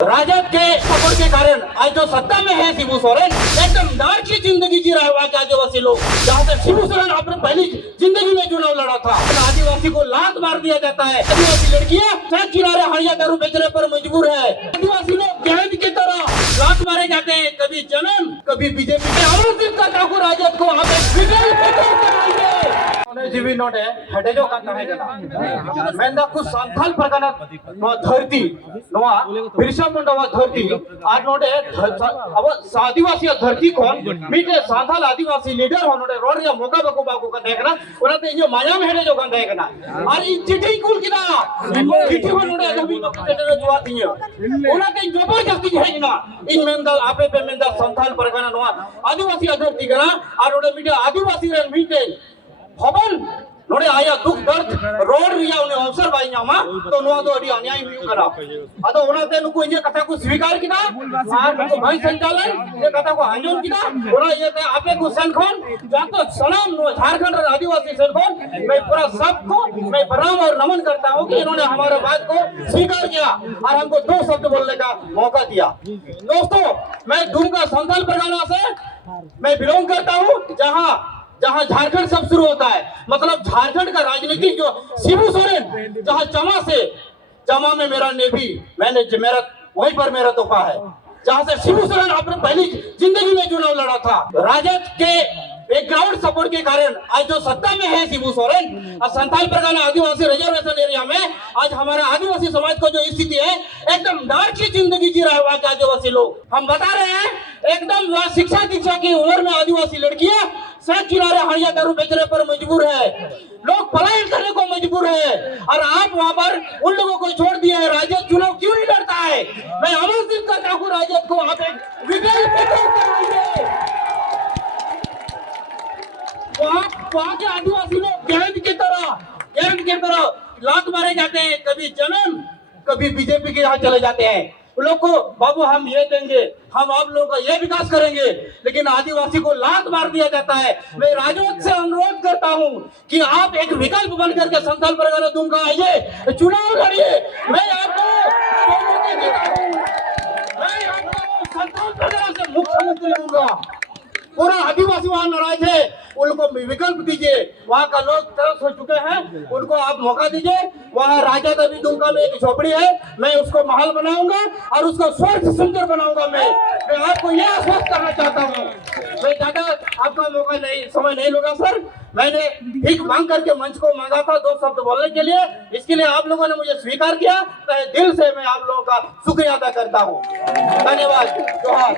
राजद के सपोर्ट के कारण आज जो सत्ता में है शिबू सोरेन एकदम दार की जिंदगी जी रहा है वहाँ के आदिवासी लोग। जहाँ से शिबू सोरेन अपने पहली जिंदगी में चुनाव लड़ा था, आदिवासी को लात मार दिया जाता है। आदिवासी लड़कियाँ सड़क किनारे हड़िया दारू बेचने पर मजबूर है। आदिवासी लोग गेंद की तरह लात मारे जाते हैं, कभी जन्म कभी बीजेपी के अमर सिंह का ठाकुर राजद को जीवी नोटे हेडेजो का कहेगा मेंदा कुछ संथाल प्रकार नो धरती नोआ बिरसा मुंडा वा धरती आज नोटे अब आदिवासी धरती कौन मीटे संथाल आदिवासी लीडर हो नोटे रोड या मौका बको बाको का देखना उन्हें ये माया में हेडेजो का देखना और इन चिट्ठी कुल किना चिट्ठी हो नोटे अभी केटर जुआ दिए उन्हें जबरदस्ती है ना इन मेंदा आपे पे मेंदा संथाल प्रकार नोआ आदिवासी धरती कना और नोटे मीटे आदिवासी रन मीटे भवन नोड़े आया दुख दर्द रोड रिया उन्हें अवसर बाई नामा तो नुआ तो अड़ी अन्याय हुई करा अतो उन्हें नुको ये कथा को स्वीकार किया और नुको भाई संचालन ये कथा को आंदोलन किया उन्हें ये ते आपे को संखन जातो सलाम नो झारखंड और आदिवासी संखन मैं पूरा सबको मैं प्रणाम और नमन करता हूँ कि इन्होंने हमारे बात को स्वीकार किया और हमको दो शब्द बोलने का मौका दिया। दोस्तों, मैं दुमका संथाल परगना से मैं बिलोंग करता हूँ, जहाँ झारखंड सब शुरू होता है। मतलब झारखंड का राजनीतिक जो शिबू सोरेन जहाँ जमा में मेरा नेभी मेरा वहीं पर मेरा तोहफा है, जहाँ से शिबू सोरेन अपने पहली जिंदगी में चुनाव लड़ा था। राजद के बैकग्राउंड सपोर्ट के कारण आज जो सत्ता में है शिबू सोरेन और संथाल परगना आदिवासी रिजर्वेशन एरिया में आज हमारे आदिवासी समाज को जो स्थिति है एकदम दार की जिंदगी जी रहा है वहाँ के आदिवासी लोग। हम बता रहे हैं एकदम वहाँ शिक्षा दीक्षा की उम्र में आदिवासी लड़कियां सड़क किनारे हड़िया दारू बेचने पर मजबूर है, लोग पलायन करने को मजबूर है और आप वहाँ पर उन लोगों को छोड़ दिए हैं। राजद चुनाव क्यों नहीं लड़ता है? मैं अमर सिंह का ठाकुर राजद को वहाँ पे वहाँ के आदिवासी लोग गेंद की तरह लात मारे जाते हैं, कभी जन्म कभी बीजेपी के यहाँ चले जाते हैं। उन लोग को बाबू हम ये देंगे, हम आप लोगों का ये विकास करेंगे, लेकिन आदिवासी को लात मार दिया जाता है। मैं राजद से अनुरोध करता हूँ कि आप एक विकल्प बन करके संथाल परगना दुमका आइए, चुनाव लड़िए। मैं आपको संथाल परगना से मुख्यमंत्री दूंगा। पूरा आदिवासी वहाँ नाराज है, उनको विकल्प दीजिए। वहाँ का लोग तरस हो चुके हैं, उनको आप मौका दीजिए। वहाँ राजद अभी दुमका में एक झोपड़ी है, मैं उसको महल बनाऊंगा और उसको स्वर्ग सुंदर बनाऊंगा। मैं आपको यह आश्वस्त करना चाहता हूँ। मैं ज्यादा आपका मौका नहीं समय नहीं लूंगा सर। मैंने भीख मांग करके मंच को मांगा था दो शब्द बोलने के लिए, इसके लिए आप लोगों ने मुझे स्वीकार किया, तो दिल से मैं आप लोगों का शुक्रिया अदा करता हूँ। धन्यवाद। जोहार।